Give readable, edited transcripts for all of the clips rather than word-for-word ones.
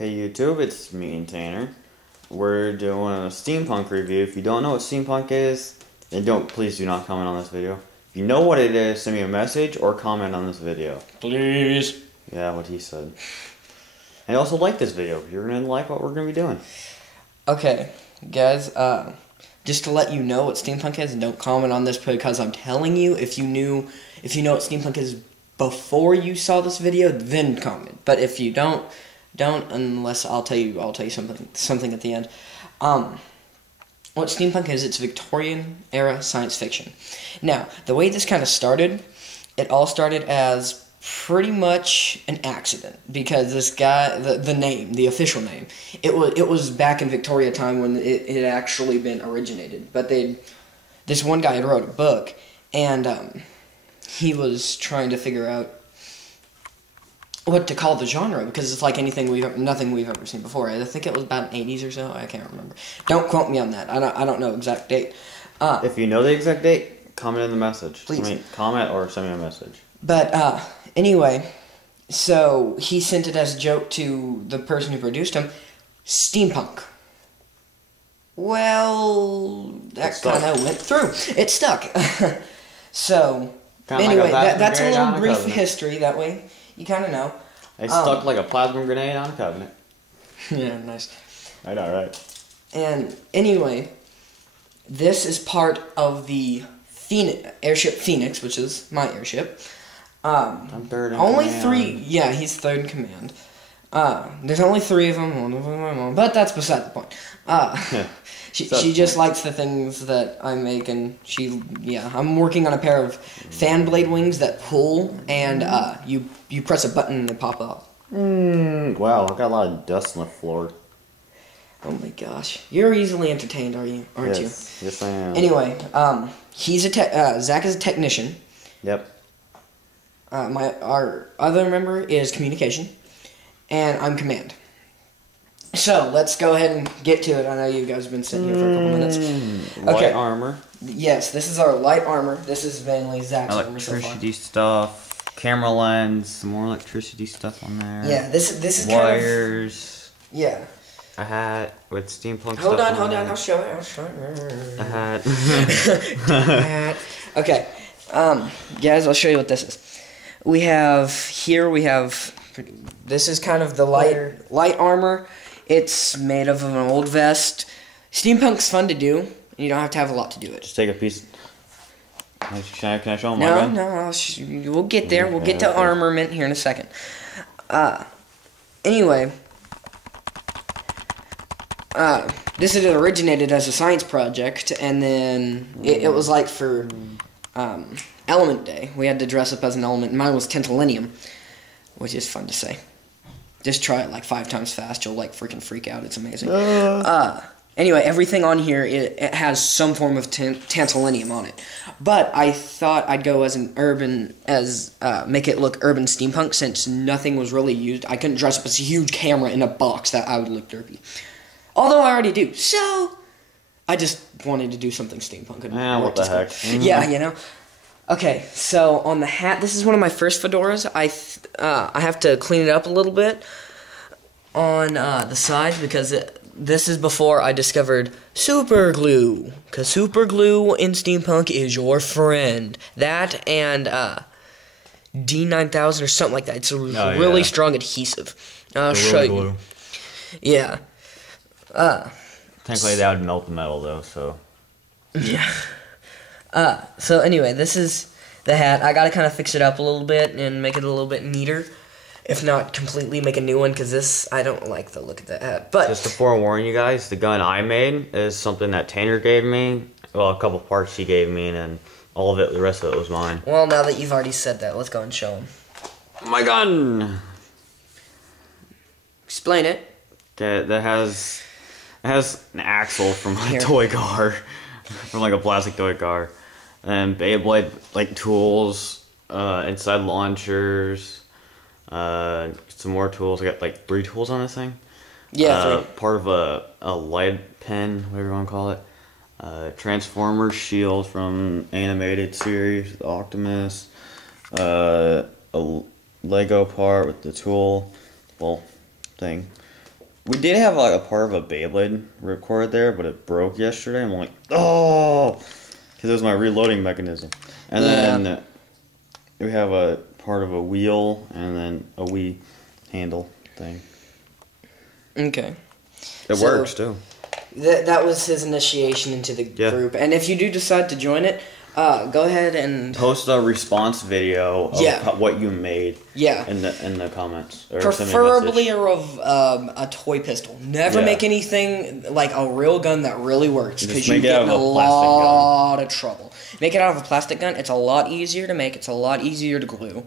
Hey YouTube, it's me and Tanner. We're doing a steampunk review. If you don't know what steampunk is, then please do not comment on this video. If you know what it is, send me a message or comment on this video. Please. Yeah, what he said. And also like this video. You're gonna like what we're gonna be doing. Okay, guys, just to let you know what steampunk is, don't comment on this because I'm telling you, if you know what steampunk is before you saw this video, then comment. But if you don't unless I'll tell you something at the end. What steampunk is, it's Victorian era science fiction. Now, the way this kind of started, it all started as pretty much an accident because this guy, the official name, it was back in Victoria time when it had actually been originated. But this one guy had wrote a book, and he was trying to figure out what to call the genre because it's like nothing we've ever seen before. I think it was about 80s or so. I can't remember. Don't quote me on that. I don't know exact date. If you know the exact date, comment in the message. Please. Comment or send me a message. But anyway, so he sent it as a joke to the person who produced him, steampunk. Well, that kind of went through. It stuck. So, Kinda anyway, like that's a little brief Covenant. history. That way, you kind of know. They stuck like a plasma grenade on a Covenant. Yeah, nice. I know, right? And anyway, this is part of the Airship Phoenix, which is my airship. I'm third in only command. 3. Yeah, he's third in command. There's only 3 of them. One of them my mom, but that's beside the point. She just likes the things that I make, and I'm working on a pair of fan blade wings that pull, and you press a button and they pop up. Wow, I've got a lot of dust on the floor. Oh my gosh, you're easily entertained, aren't you? Yes, I am. Anyway, Zach is a technician. Yep. Our other member is communication, and I'm command. So let's go ahead and get to it. I know you guys have been sitting here for a couple minutes. Light armor. Yes, this is our light armor. This is mainly Zach's armor so far. Electricity stuff. Camera lens. Some more electricity stuff on there. Yeah, this is wires. Kind of, yeah. A hat with steampunk Hold stuff on. there. I'll show it. A hat. Hat. Okay, guys, I'll show you what this is. We have this is kind of the light armor. It's made of an old vest. Steampunk's fun to do, and you don't have to have a lot to do it. Just take a piece. Can I show them my gun? No, we'll get there. We'll get to armament here in a second. Anyway, this had originated as a science project, and then it was like for Element Day. We had to dress up as an element. Mine was Tentalinium, which is fun to say. Just try it like 5 times fast. You'll like freaking freak out. It's amazing. Anyway, everything on here, it has some form of tantalinium on it. But I thought I'd go as make it look urban steampunk since nothing was really used. I couldn't dress up as a huge camera in a box. That I would look derpy. Although I already do. So, I just wanted to do something steampunk. What the heck? Yeah, you know. Okay, so on the hat, this is one of my first fedoras. I have to clean it up a little bit on the sides because this is before I discovered super glue. Because super glue in steampunk is your friend. That and D9000 or something like that. It's a really strong adhesive. I'll show you. Yeah. Technically, that would melt the metal though. So. Yeah. So anyway, this is the hat. I gotta kind of fix it up a little bit and make it a little bit neater. If not completely make a new one, because I don't like the look of the hat. But just to forewarn you guys, the gun I made is something that Tanner gave me. Well, a couple parts he gave me, and then all of it, the rest of it was mine. Well, now that you've already said that, let's go and show him. My gun! Explain it. It has an axle from a toy car. From like a plastic toy car. And Beyblade like tools, inside launchers, some more tools. I got like 3 tools on this thing. Yeah, 3. Part of a light pen, whatever you want to call it. Transformers shield from animated series, the Optimus. A Lego part with the tool, thing. We did have like a part of a Beyblade record there, but it broke yesterday. I'm like, oh, because it was my reloading mechanism. And then we have a part of a wheel and then a Wii handle thing. Okay. It works too. That was his initiation into the group. And if you do decide to join it, go ahead and post a response video of what you made. Yeah. In the comments. Or preferably a toy pistol. Never make anything like a real gun that really works, because you get in a lot of trouble. Make it out of a plastic gun. It's a lot easier to make. It's a lot easier to glue.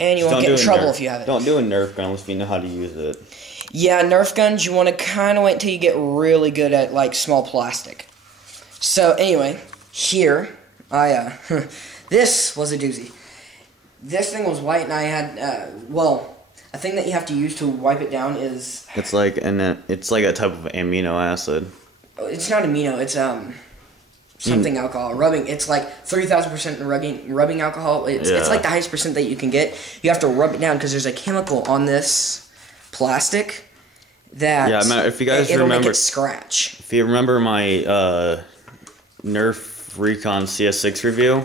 And you won't get in trouble if you have it. Don't do a Nerf gun unless you know how to use it. Yeah, Nerf guns, you want to kind of wait until you get really good at, like, small plastic. So, anyway, here, this was a doozy. This thing was white, and I had, a thing that you have to use to wipe it down is... It's like a type of amino acid. It's not amino, it's, something alcohol. Rubbing, it's like 3,000% rubbing alcohol. It's like the highest percent that you can get. You have to rub it down, because there's a chemical on this plastic that if you guys it'll remember, make it scratch. If you remember my Nerf Recon CS6 review,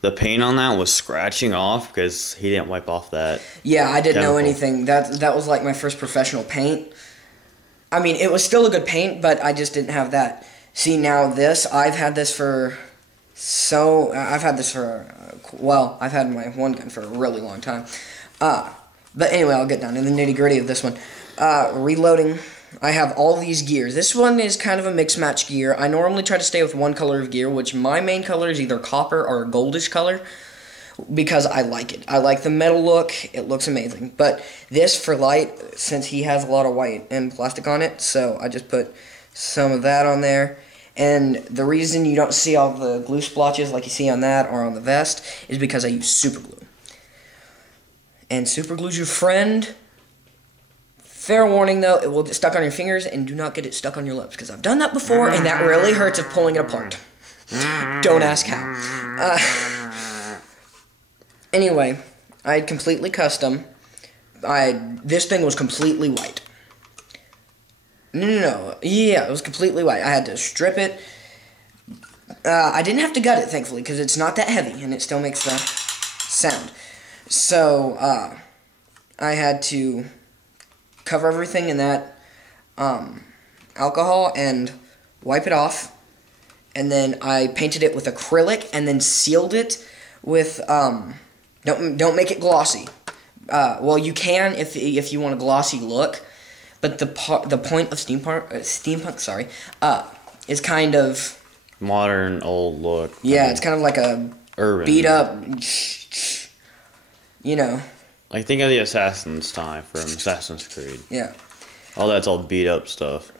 the paint on that was scratching off because he didn't wipe off that. Yeah, I didn't know anything. That was like my first professional paint. I mean, it was still a good paint, but I just didn't have that. See, now this, I've had my one gun for a really long time. But anyway, I'll get down to the nitty-gritty of this one. Reloading. I have all these gears. This one is kind of a mix-match gear. I normally try to stay with one color of gear, which my main color is either copper or a goldish color, because I like it. I like the metal look. It looks amazing. But this for light, since he has a lot of white and plastic on it, so I just put some of that on there. And the reason you don't see all the glue splotches like you see on that or on the vest is because I use super glue. And super glue's your friend. Fair warning, though, it will get stuck on your fingers, and do not get it stuck on your lips, because I've done that before, and that really hurts if pulling it apart. Don't ask how. Anyway, I had completely custom. This thing was completely white. No. Yeah, it was completely white. I had to strip it. I didn't have to gut it, thankfully, because it's not that heavy, and it still makes the sound. So, I had to cover everything in that alcohol and wipe it off. And then I painted it with acrylic and then sealed it with, don't make it glossy. Well, you can if you want a glossy look. But the point of steampunk, is kind of... modern, old look. Yeah, it's kind of like a urban. Beat up... You know. Like, think of the Assassin's time from Assassin's Creed. Yeah. All that's all beat up stuff.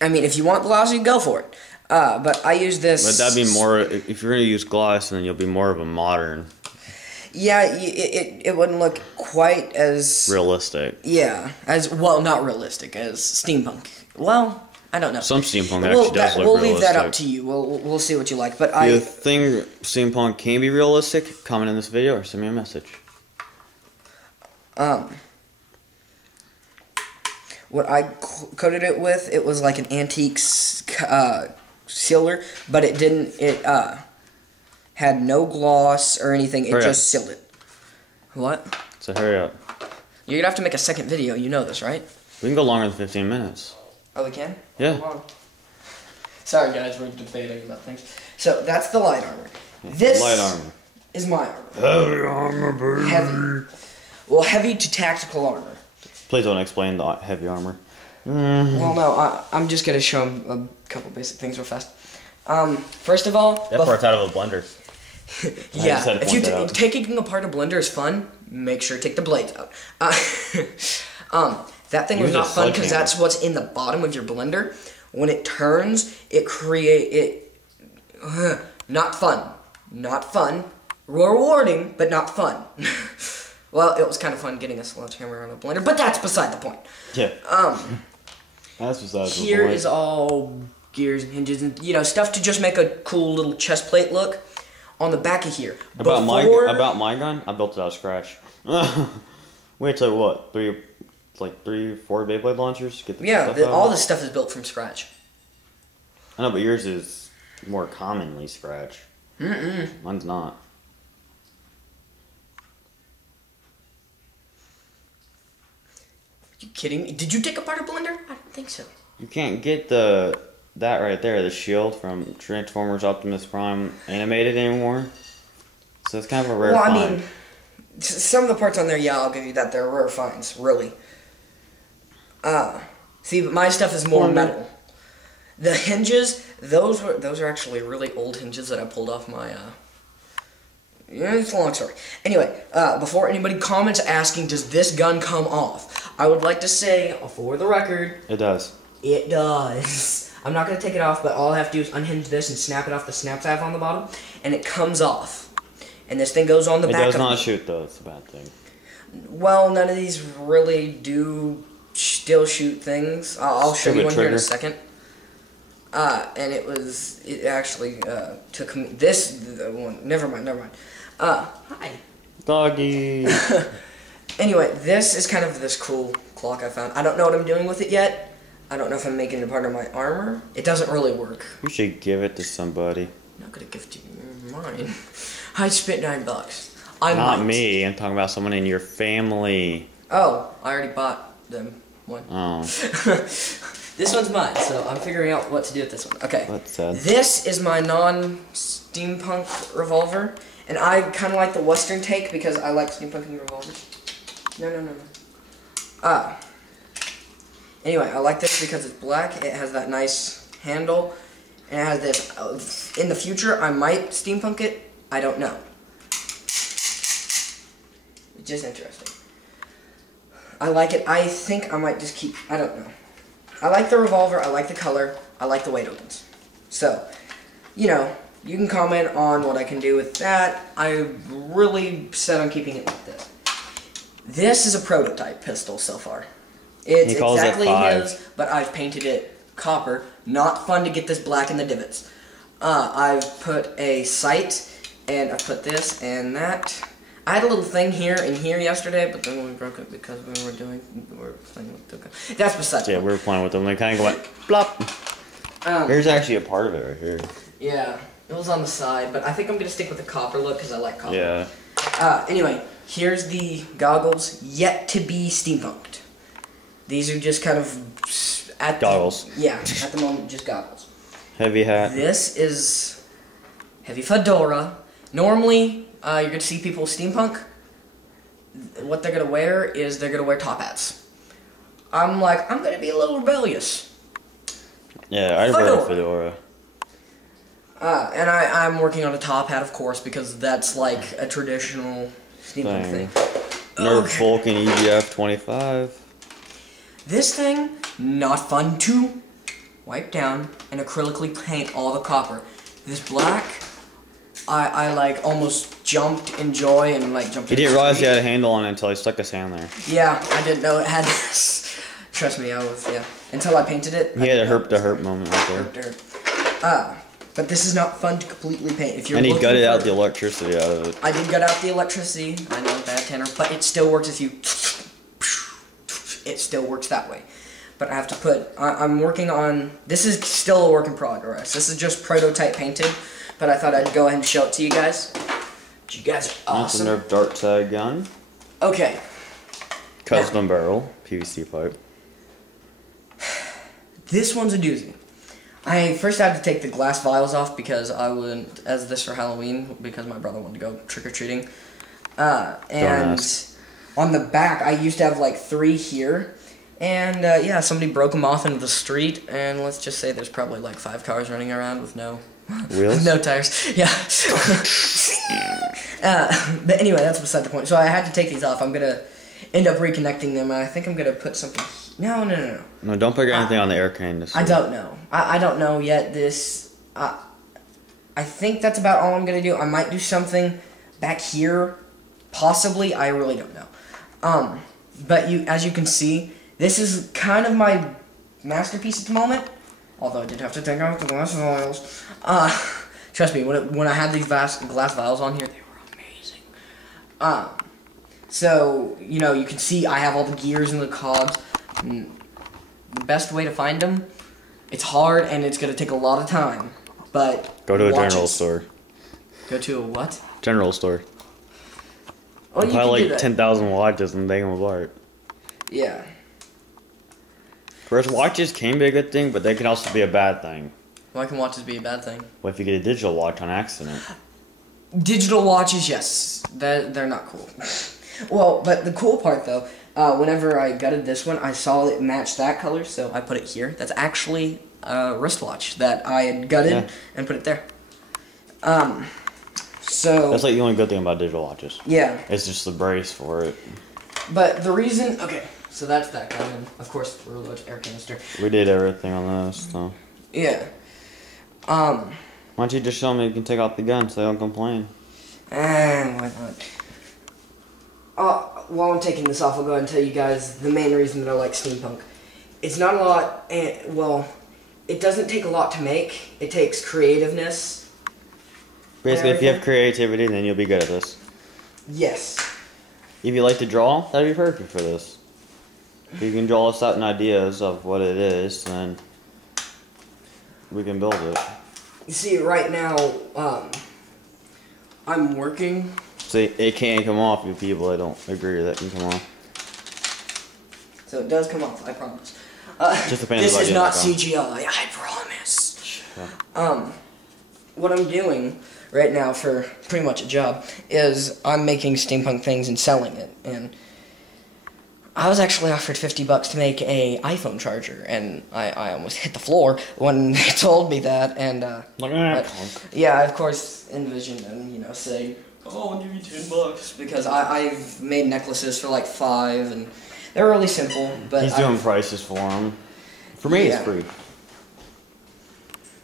I mean, if you want glossy, go for it. But I use this... But that'd be more... If you're going to use gloss, then you'll be more of a modern... Yeah, it wouldn't look quite as... realistic. Yeah. Not realistic, as steampunk. Well, I don't know. Some steampunk actually does look realistic. We'll leave that up to you. We'll see what you like. But If you think steampunk can be realistic, comment in this video or send me a message. What I coated it with, it was like an antique sealer, but it didn't, had no gloss or anything, it just sealed it. What? So hurry up. You're gonna have to make a second video, you know this, right? We can go longer than 15 minutes. Oh, we can? Yeah. Sorry guys, we're debating about things. So, that's the light armor. This light armor is my armor. Heavy armor, baby. Heavy. Well, heavy to tactical armor. Please don't explain the heavy armor. Well, no, I'm just going to show them a couple basic things real fast. First of all... That part's out of a blender. Yeah, if you taking apart a blender is fun, make sure to take the blades out. That thing was not fun because that's what's in the bottom of your blender. When it turns, not fun. Not fun. Rewarding, but not fun. Well, it was kind of fun getting a sledgehammer on a blender, but that's beside the point. Yeah. That's beside the point. Here is all gears and hinges and, stuff to just make a cool little chest plate look. On the back of here. About my gun, I built it out of scratch. Wait till what? like 3, 4 Beyblade launchers to get the Yeah, stuff out? all this stuff is built from scratch. I know, but yours is more commonly scratch. Mine's not. You kidding me? Did you take apart a blender? I don't think so. You can't get that right there, the shield from Transformers Optimus Prime animated anymore. So it's kind of a rare find. I mean, some of the parts on there, yeah, I'll give you that. They're rare finds, really. See, but my stuff is more metal. The hinges, those are actually really old hinges that I pulled off my, yeah, it's a long story. Anyway, before anybody comments asking, does this gun come off? I would like to say, for the record... It does. It does. I'm not going to take it off, but all I have to do is unhinge this and snap it off the snaps I have on the bottom, and it comes off. And this thing goes on the back of... It does not shoot, though. It's a bad thing. Well, none of these really do still shoot things. I'll show you one here in a second. And it actually took me... Never mind. Hi. Doggy. Anyway, this is kind of this cool clock I found. I don't know what I'm doing with it yet. I don't know if I'm making it a part of my armor. It doesn't really work. You should give it to somebody. I'm not gonna give it to you. Mine. I spent $9. Not me. I'm talking about someone in your family. Oh, I already bought them one. Oh. This one's mine, so I'm figuring out what to do with this one. Okay. That's sad. This is my non-steampunk revolver, and I kind of like the Western take because I like steampunking revolvers. No. Anyway, I like this because it's black. It has that nice handle, and it has this. In the future, I might steampunk it. I don't know. It's just interesting. I like it. I think I might just keep... I don't know. I like the revolver. I like the color. I like the way it opens. So, you know, you can comment on what I can do with that. I really set on keeping it like this. This is a prototype pistol so far. It's exactly his, but I've painted it copper. Not fun to get this black in the divots. I've put a sight, and I've put this and that. I had a little thing here and here yesterday, but then we broke it because we were playing with the gun. That's beside the point. We were playing with them. They kind of went blop. Here's actually a part of it right here. Yeah, it was on the side, but I think I'm gonna stick with the copper look because I like copper. Yeah. Anyway, here's the goggles yet to be steampunked. These are just kind of goggles. At the moment, just goggles. Heavy hat. This is heavy fedora. Normally, you're going to see people with steampunk. What they're going to wear is they're going to wear top hats. I'm like, I'm going to be a little rebellious. Yeah, I'd wear a fedora. And I'm working on a top hat, of course, because that's like a traditional steampunk thing. Nerd Vulcan EGF 25. This thing, not fun to wipe down and acrylically paint all the copper. This black, I like almost jumped in joy and like jumped. He didn't realize he had a handle on it until he stuck his hand there. Yeah, I didn't know it had this. Trust me, I was, until I painted it. He had a herp moment right there. But this is not fun to completely paint. If you're and he gutted out the electricity out of it. I did gut out the electricity. I know, bad Tanner, but it still works if you. It still works that way. But I have to put, I'm working on, this is still a work in progress. This is just prototype painted, but I thought I'd go ahead and show it to you guys. You guys are awesome. That's a Nerf dart tag gun. Okay. Custom barrel, PVC pipe. This one's a doozy. I first had to take the glass vials off because I wouldn't, as this for Halloween, because my brother wanted to go trick-or-treating. And on the back, I used to have like 3 here. And, yeah, somebody broke them off into the street, and let's just say there's probably like 5 cars running around with no... Wheels? No tires. Yeah. But anyway, that's beside the point. So I had to take these off. I'm going to end up reconnecting them, and I think I'm going to put something... No. No, don't put anything on the air can. I don't know. I don't know yet. This... I think that's about all I'm going to do. I might do something back here. Possibly. I really don't know. But as you can see... This is kind of my masterpiece at the moment, although I did have to take out the glass vials. Trust me, when I had these glass vials on here, they were amazing. So, you know, you can see I have all the gears and the cogs. And the best way to find them, it's hard and it's going to take a lot of time. But go to a general store. Go to a what? General store. Well, you buy can like do that. 10,000 watches and take them apart. Yeah. First, watches can be a good thing, but they can also be a bad thing. Why can watches be a bad thing? What if you get a digital watch on accident? Digital watches, yes. They're not cool. Well, but the cool part, though, whenever I gutted this one, I saw it match that color, so I put it here. That's actually a wristwatch that I had gutted and put it there. So... That's like the only good thing about digital watches. Yeah. It's just the brace for it. But the reason... Okay, so that's that guy, and of course, the reload air canister. We did everything on this, so... Yeah. Why don't you just show me you can take off the gun so they don't complain? Why not? While I'm taking this off, I'll go ahead and tell you guys the main reason that I like Steampunk. It's not a lot, and well, it doesn't take a lot to make. It takes creativeness. Basically, if you have creativity, then you'll be good at this. Yes. If you like to draw, that'd be perfect for this. If you can draw us certain ideas of what it is, then we can build it. You see, right now, I'm working. See, it can't come off if people that don't agree that can come off. So it does come off, I promise. Just depends this on is the not idea. CGI, I promise. Yeah. What I'm doing right now for pretty much a job is I'm making steampunk things and selling it. And I was actually offered $50 to make a iPhone charger, and I almost hit the floor when they told me that. And yeah, I of course envisioned them, you know, say, "Oh, I'll give you $10," because I've made necklaces for like $5, and they're really simple. But he's doing prices for them. For me, it's free.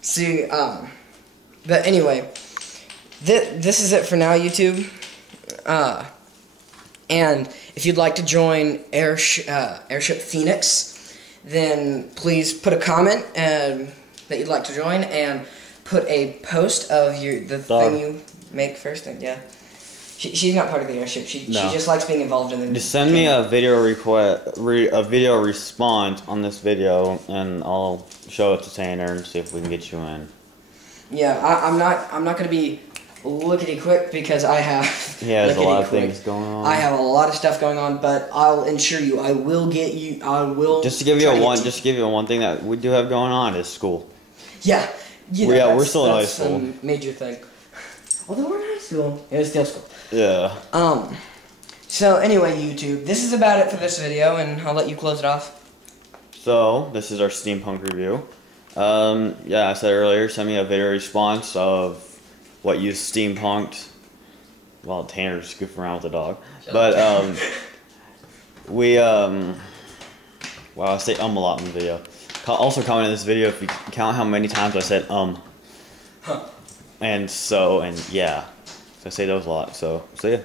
See, but anyway, this is it for now, YouTube. And if you'd like to join Airship Phoenix, then please put a comment that you'd like to join, and put a post of the thing you make first thing. Yeah, she's not part of the airship. She just likes being involved in the. Just send me a video a video response on this video, and I'll show it to Tanner and see if we can get you in. Yeah, I'm not gonna be lickety quick because I have. He has a lot of things going on. I have a lot of stuff going on, but I'll ensure you. I will get you. I will. Just to give you one thing that we do have going on is school. Yeah. You know, we're still in high school. That's a major thing. Although we're in high school, it was still school. Yeah. So anyway, YouTube, this is about it for this video, and I'll let you close it off. So this is our steampunk review. Yeah, I said earlier, send me a video response of what you steampunked. Well, Tanner's goofing around with the dog. But wow, I say a lot in the video. Also comment in this video if you count how many times I said Huh. and yeah. So I say those a lot. So yeah.